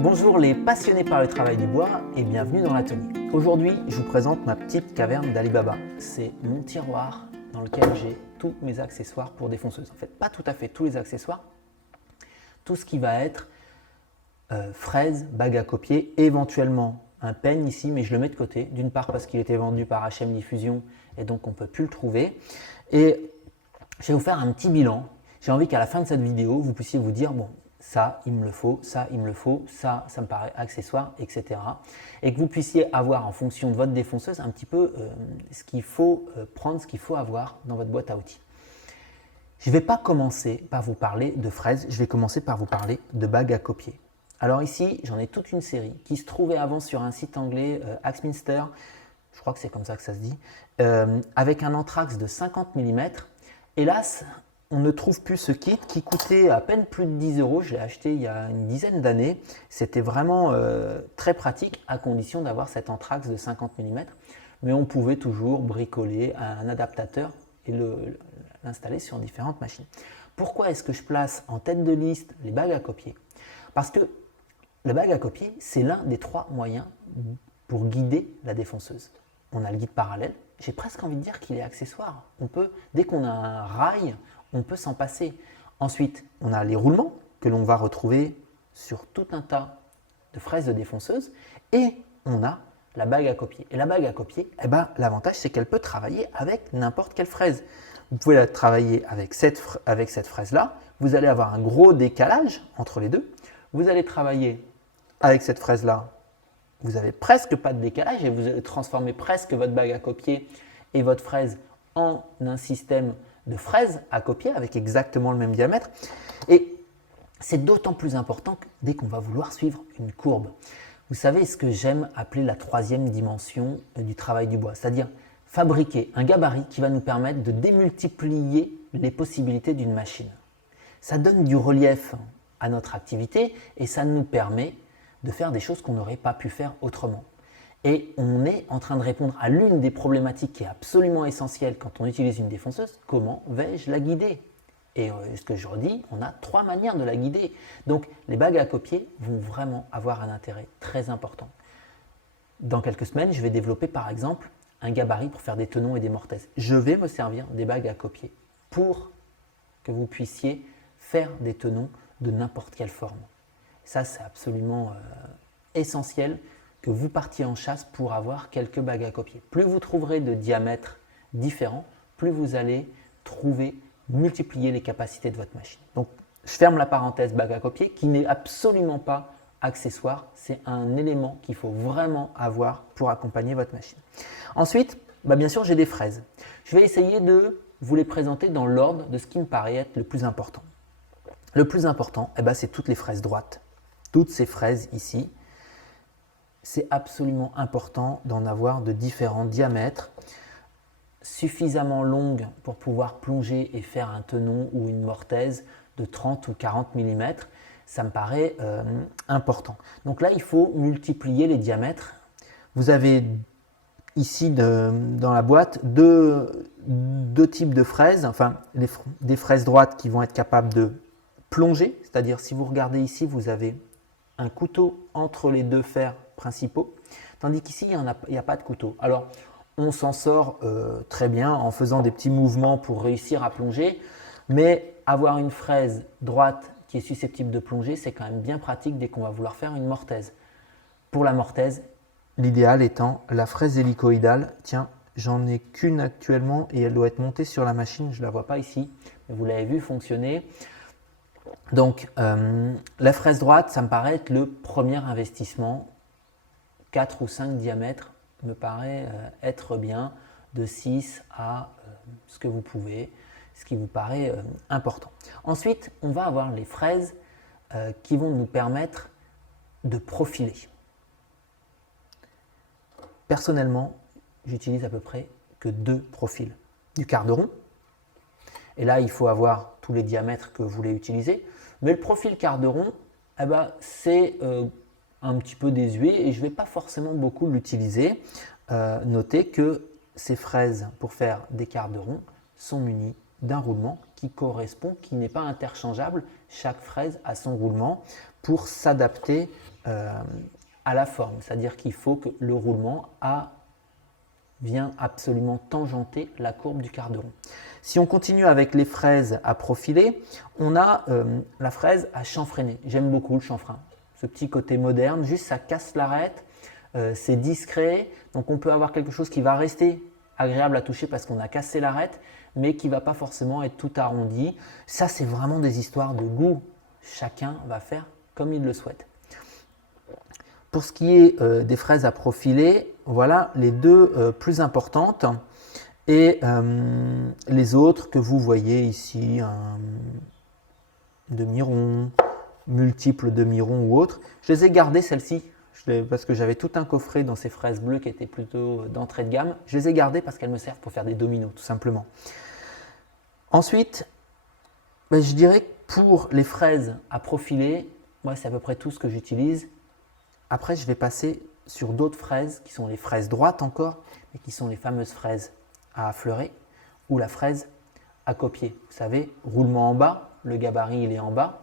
Bonjour les passionnés par le travail du bois et bienvenue dans l'atelier. Aujourd'hui, je vous présente ma petite caverne d'Ali Baba. C'est mon tiroir dans lequel j'ai tous mes accessoires pour défonceuse. En fait, pas tout à fait tous les accessoires, tout ce qui va être fraises, bague à copier, éventuellement un peigne ici, mais je le mets de côté. D'une part parce qu'il était vendu par HM Diffusion et donc on ne peut plus le trouver. Et je vais vous faire un petit bilan. J'ai envie qu'à la fin de cette vidéo, vous puissiez vous dire, bon, ça, il me le faut, ça, il me le faut, ça me paraît accessoire, etc. Et que vous puissiez avoir en fonction de votre défonceuse un petit peu ce qu'il faut prendre, ce qu'il faut avoir dans votre boîte à outils. Je ne vais pas commencer par vous parler de fraises, je vais commencer par vous parler de bagues à copier. Alors ici, j'en ai toute une série qui se trouvait avant sur un site anglais, Axminster, je crois que c'est comme ça que ça se dit, avec un anthrax de 50 mm. Hélas, on ne trouve plus ce kit qui coûtait à peine plus de 10 €. Je l'ai acheté il y a une dizaine d'années. C'était vraiment très pratique à condition d'avoir cet anthrax de 50 mm. Mais on pouvait toujours bricoler un adaptateur et l'installer sur différentes machines. Pourquoi est-ce que je place en tête de liste les bagues à copier? Parce que la bague à copier, c'est l'un des 3 moyens pour guider la défonceuse. On a le guide parallèle. J'ai presque envie de dire qu'il est accessoire. Dès qu'on a un rail, on peut s'en passer. Ensuite, on a les roulements que l'on va retrouver sur tout un tas de fraises de défonceuse. Et on a la bague à copier. Et la bague à copier, l'avantage, c'est qu'elle peut travailler avec n'importe quelle fraise. Vous pouvez la travailler avec cette fraise-là. Vous allez avoir un gros décalage entre les deux. Vous allez travailler avec cette fraise-là. Vous n'avez presque pas de décalage et vous allez transformer presque votre bague à copier et votre fraise en un système de fraises à copier avec exactement le même diamètre. Et c'est d'autant plus important que dès qu'on va vouloir suivre une courbe. Vous savez ce que j'aime appeler la 3e dimension du travail du bois, c'est-à-dire fabriquer un gabarit qui va nous permettre de démultiplier les possibilités d'une machine. Ça donne du relief à notre activité et ça nous permet de faire des choses qu'on n'aurait pas pu faire autrement. Et on est en train de répondre à l'une des problématiques qui est absolument essentielle quand on utilise une défonceuse. Comment vais-je la guider? Et ce que je redis, on a 3 manières de la guider. Donc les bagues à copier vont vraiment avoir un intérêt très important. Dans quelques semaines, je vais développer par exemple un gabarit pour faire des tenons et des mortaises. Je vais me servir des bagues à copier pour que vous puissiez faire des tenons de n'importe quelle forme. Ça, c'est absolument essentiel que vous partiez en chasse pour avoir quelques bagues à copier. Plus vous trouverez de diamètres différents, plus vous allez multiplier les capacités de votre machine. Donc, je ferme la parenthèse bague à copier qui n'est absolument pas accessoire. C'est un élément qu'il faut vraiment avoir pour accompagner votre machine. Ensuite, bien sûr, j'ai des fraises. Je vais essayer de vous les présenter dans l'ordre de ce qui me paraît être le plus important. Le plus important, c'est toutes les fraises droites. Toutes ces fraises ici, c'est absolument important d'en avoir de différents diamètres, suffisamment longues pour pouvoir plonger et faire un tenon ou une mortaise de 30 ou 40 mm. Ça me paraît important. Donc là, il faut multiplier les diamètres. Vous avez ici dans la boîte deux types de fraises, enfin des fraises droites qui vont être capables de plonger, c'est-à-dire si vous regardez ici, vous avez un couteau entre les 2 fers principaux, tandis qu'ici, il n'y a pas de couteau. Alors, on s'en sort très bien en faisant des petits mouvements pour réussir à plonger, mais avoir une fraise droite qui est susceptible de plonger, c'est quand même bien pratique dès qu'on va vouloir faire une mortaise. Pour la mortaise, l'idéal étant la fraise hélicoïdale. Tiens, j'en ai qu'une actuellement et elle doit être montée sur la machine, je ne la vois pas ici, mais vous l'avez vu fonctionner. Donc, la fraise droite, ça me paraît être le premier investissement. 4 ou 5 diamètres me paraît être bien, de 6 à ce que vous pouvez, ce qui vous paraît important. Ensuite, on va avoir les fraises qui vont nous permettre de profiler. Personnellement, j'utilise à peu près que 2 profils. Du quart de rond, et là, il faut avoir tous les diamètres que vous voulez utiliser. Mais le profil quart de rond, c'est un petit peu désuet et je ne vais pas forcément beaucoup l'utiliser. Notez que ces fraises pour faire des quarts de rond sont munies d'un roulement qui correspond, qui n'est pas interchangeable. Chaque fraise a son roulement pour s'adapter à la forme. C'est-à-dire qu'il faut que le roulement vient absolument tangenter la courbe du quart de rond. Si on continue avec les fraises à profiler, on a la fraise à chanfreiner. J'aime beaucoup le chanfrein. Ce petit côté moderne, juste ça casse l'arête, c'est discret, donc on peut avoir quelque chose qui va rester agréable à toucher parce qu'on a cassé l'arête, mais qui ne va pas forcément être tout arrondi. Ça, c'est vraiment des histoires de goût. Chacun va faire comme il le souhaite. Pour ce qui est des fraises à profiler, voilà les deux plus importantes. Et les autres que vous voyez ici, un demi-rond, multiples demi-ronds ou autres, je les ai gardées celles-ci parce que j'avais tout un coffret dans ces fraises bleues qui étaient plutôt d'entrée de gamme. Je les ai gardées parce qu'elles me servent pour faire des dominos tout simplement. Ensuite, je dirais que pour les fraises à profiler, moi c'est à peu près tout ce que j'utilise. Après, je vais passer sur d'autres fraises qui sont les fraises droites encore, mais qui sont les fameuses fraises à affleurer ou la fraise à copier. Vous savez, roulement en bas, le gabarit il est en bas.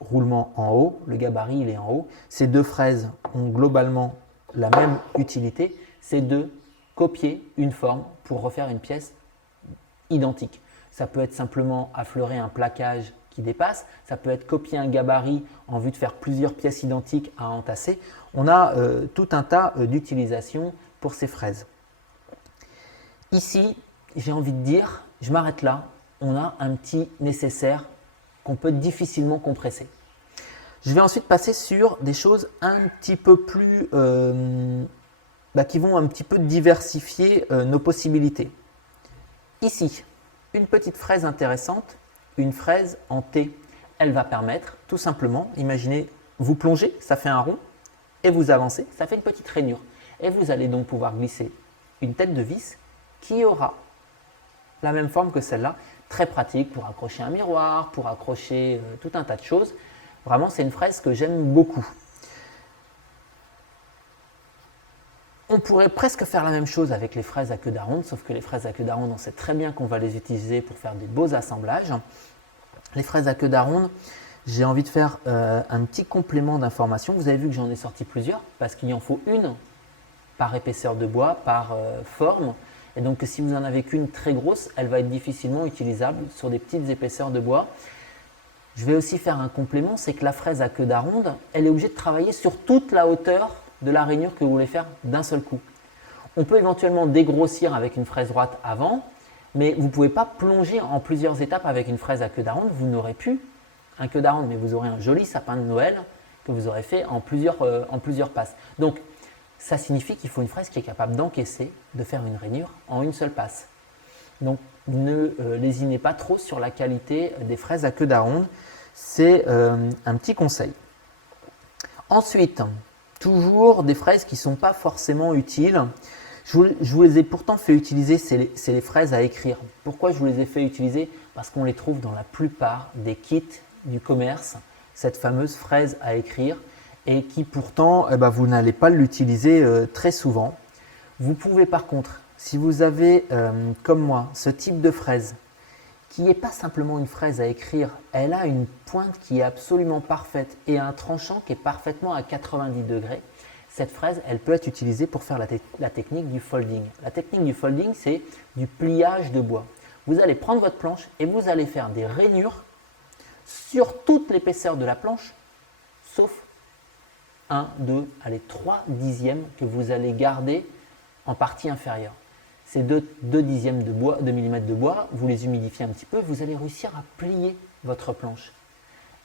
Roulement en haut, le gabarit il est en haut. Ces deux fraises ont globalement la même utilité, c'est de copier une forme pour refaire une pièce identique. Ça peut être simplement affleurer un plaquage qui dépasse, ça peut être copier un gabarit en vue de faire plusieurs pièces identiques à entasser. On a tout un tas d'utilisations pour ces fraises. Ici, j'ai envie de dire, je m'arrête là, on a un petit nécessaire qu'on peut difficilement compresser. Je vais ensuite passer sur des choses un petit peu plus, qui vont un petit peu diversifier nos possibilités. Ici, une petite fraise intéressante, une fraise en T. Elle va permettre, tout simplement, imaginez, vous plongez, ça fait un rond, et vous avancez, ça fait une petite rainure. Et vous allez donc pouvoir glisser une tête de vis qui aura la même forme que celle-là, très pratique pour accrocher un miroir, pour accrocher tout un tas de choses. Vraiment, c'est une fraise que j'aime beaucoup. On pourrait presque faire la même chose avec les fraises à queue d'aronde, sauf que les fraises à queue d'aronde, on sait très bien qu'on va les utiliser pour faire des beaux assemblages. Les fraises à queue d'aronde, j'ai envie de faire un petit complément d'information. Vous avez vu que j'en ai sorti plusieurs, parce qu'il en faut une par épaisseur de bois, par forme. Et donc, si vous en avez qu'une très grosse, elle va être difficilement utilisable sur des petites épaisseurs de bois. Je vais aussi faire un complément, c'est que la fraise à queue d'aronde, elle est obligée de travailler sur toute la hauteur de la rainure que vous voulez faire d'un seul coup. On peut éventuellement dégrossir avec une fraise droite avant, mais vous ne pouvez pas plonger en plusieurs étapes avec une fraise à queue d'aronde. Vous n'aurez plus un queue d'aronde, mais vous aurez un joli sapin de Noël que vous aurez fait en plusieurs passes. Donc, ça signifie qu'il faut une fraise qui est capable d'encaisser, de faire une rainure en une seule passe. Donc, ne lésinez pas trop sur la qualité des fraises à queue d'aronde. C'est un petit conseil. Ensuite, toujours des fraises qui ne sont pas forcément utiles. Je vous les ai pourtant fait utiliser, c'est les fraises à écrire. Pourquoi je vous les ai fait utiliser? Parce qu'on les trouve dans la plupart des kits du commerce, cette fameuse fraise à écrire, et qui pourtant, vous n'allez pas l'utiliser très souvent. Vous pouvez par contre, si vous avez, comme moi, ce type de fraise, qui n'est pas simplement une fraise à écrire, elle a une pointe qui est absolument parfaite et un tranchant qui est parfaitement à 90 degrés. Cette fraise, elle peut être utilisée pour faire la technique du folding. La technique du folding, c'est du pliage de bois. Vous allez prendre votre planche et vous allez faire des rainures sur toute l'épaisseur de la planche, sauf 1, 2, allez 3 dixièmes que vous allez garder en partie inférieure. Ces 2 dixièmes de millimètre de bois, vous les humidifiez un petit peu, vous allez réussir à plier votre planche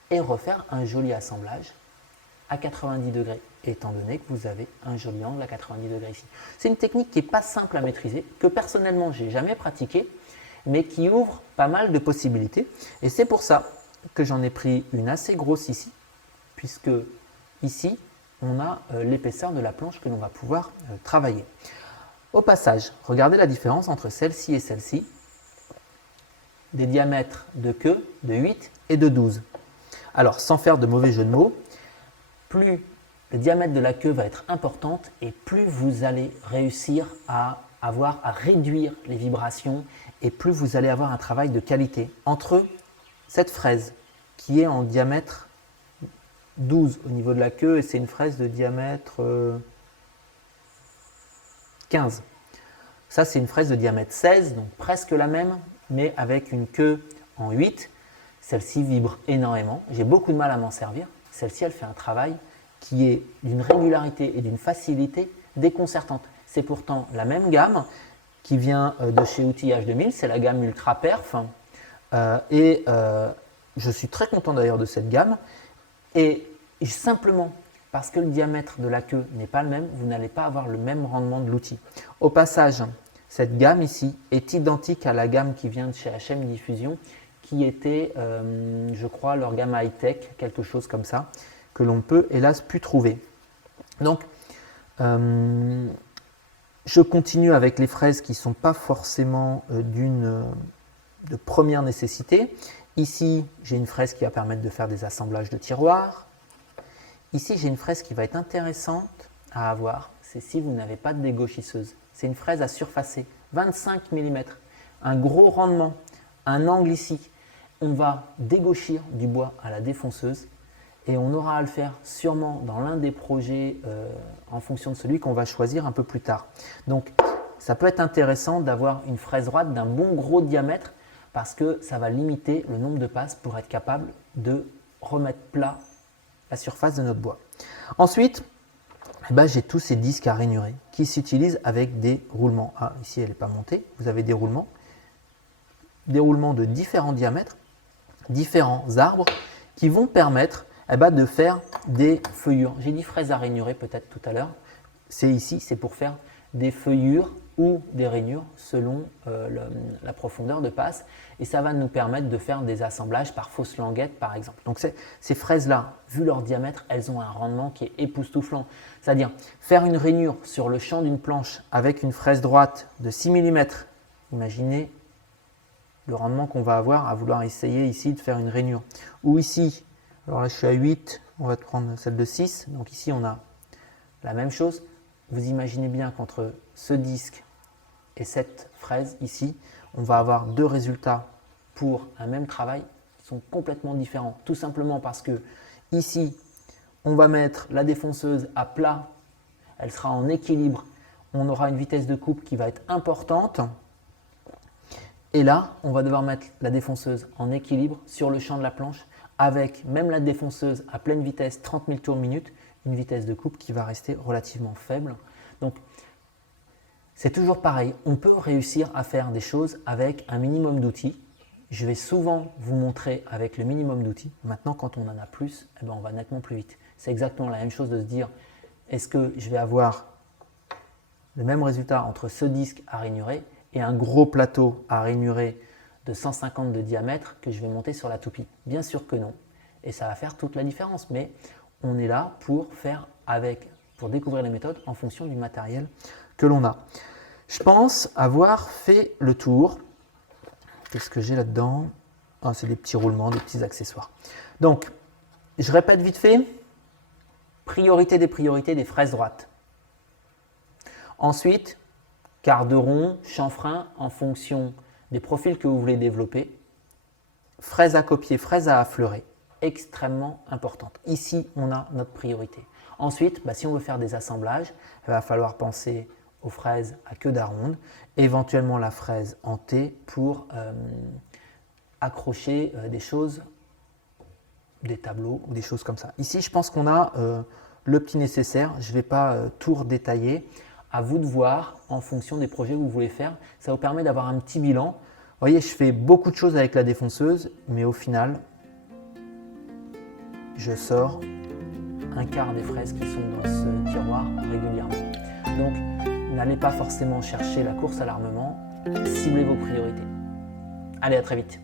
et refaire un joli assemblage à 90 degrés, étant donné que vous avez un joli angle à 90 degrés ici. C'est une technique qui n'est pas simple à maîtriser, que personnellement je n'ai jamais pratiquée, mais qui ouvre pas mal de possibilités. Et c'est pour ça que j'en ai pris une assez grosse ici, puisque ici, on a l'épaisseur de la planche que l'on va pouvoir travailler. Au passage, regardez la différence entre celle-ci et celle-ci. Des diamètres de queue de 8 et de 12. Alors, sans faire de mauvais jeu de mots, plus le diamètre de la queue va être importante et plus vous allez réussir à réduire les vibrations et plus vous allez avoir un travail de qualité. Entre cette fraise qui est en diamètre 12 au niveau de la queue et c'est une fraise de diamètre 15. Ça, c'est une fraise de diamètre 16, donc presque la même, mais avec une queue en 8. Celle-ci vibre énormément. J'ai beaucoup de mal à m'en servir. Celle-ci, elle fait un travail qui est d'une régularité et d'une facilité déconcertante. C'est pourtant la même gamme qui vient de chez Outillage 2000, c'est la gamme Ultra Perf. Je suis très content d'ailleurs de cette gamme. Et simplement parce que le diamètre de la queue n'est pas le même, vous n'allez pas avoir le même rendement de l'outil. Au passage, cette gamme ici est identique à la gamme qui vient de chez HM Diffusion, qui était, je crois, leur gamme high-tech, quelque chose comme ça, que l'on ne peut hélas plus trouver. Donc, je continue avec les fraises qui ne sont pas forcément de première nécessité. Ici, j'ai une fraise qui va permettre de faire des assemblages de tiroirs. Ici, j'ai une fraise qui va être intéressante à avoir, c'est si vous n'avez pas de dégauchisseuse. C'est une fraise à surfacer, 25 mm, un gros rendement, un angle ici. On va dégauchir du bois à la défonceuse et on aura à le faire sûrement dans l'un des projets en fonction de celui qu'on va choisir un peu plus tard. Donc, ça peut être intéressant d'avoir une fraise droite d'un bon gros diamètre parce que ça va limiter le nombre de passes pour être capable de remettre plat la surface de notre bois. Ensuite, j'ai tous ces disques à rainurés qui s'utilisent avec des roulements. Ah, ici, elle n'est pas montée. Vous avez des roulements de différents diamètres, différents arbres qui vont permettre de faire des feuillures. J'ai dit fraises à rainurer peut-être tout à l'heure. C'est ici, c'est pour faire des feuillures ou des rainures selon la profondeur de passe. Et ça va nous permettre de faire des assemblages par fausse languette par exemple. Donc ces fraises-là, vu leur diamètre, elles ont un rendement qui est époustouflant. C'est-à-dire faire une rainure sur le champ d'une planche avec une fraise droite de 6 mm. Imaginez le rendement qu'on va avoir à vouloir essayer ici de faire une rainure. Ou ici, alors là je suis à 8, on va prendre celle de 6. Donc ici on a la même chose. Vous imaginez bien qu'entre ce disque et cette fraise ici, on va avoir deux résultats pour un même travail qui sont complètement différents. Tout simplement parce que ici, on va mettre la défonceuse à plat, elle sera en équilibre, on aura une vitesse de coupe qui va être importante. Et là, on va devoir mettre la défonceuse en équilibre sur le champ de la planche avec même la défonceuse à pleine vitesse, 30 000 tours minute, une vitesse de coupe qui va rester relativement faible. Donc, c'est toujours pareil, on peut réussir à faire des choses avec un minimum d'outils. Je vais souvent vous montrer avec le minimum d'outils. Maintenant, quand on en a plus, on va nettement plus vite. C'est exactement la même chose de se dire, est-ce que je vais avoir le même résultat entre ce disque à rainurer et un gros plateau à rainurer de 150 de diamètre que je vais monter sur la toupie? Bien sûr que non. Et ça va faire toute la différence. Mais on est là pour découvrir les méthodes en fonction du matériel que l'on a. Je pense avoir fait le tour. Qu'est-ce que j'ai là-dedans? C'est des petits roulements, des petits accessoires. Donc, je répète vite fait. Priorité des fraises droites. Ensuite, quart de rond, chanfrein en fonction des profils que vous voulez développer. Fraise à copier, fraise à affleurer, extrêmement importante. Ici, on a notre priorité. Ensuite, si on veut faire des assemblages, il va falloir penser aux fraises à queue d'aronde, éventuellement la fraise en T pour accrocher des choses, des tableaux ou des choses comme ça. Ici, je pense qu'on a le petit nécessaire. Je ne vais pas tout redétailler. À vous de voir en fonction des projets que vous voulez faire. Ça vous permet d'avoir un petit bilan. Vous voyez, je fais beaucoup de choses avec la défonceuse, mais au final, je sors un quart des fraises qui sont dans ce tiroir régulièrement. Donc, n'allez pas forcément chercher la course à l'armement, ciblez vos priorités. Allez, à très vite.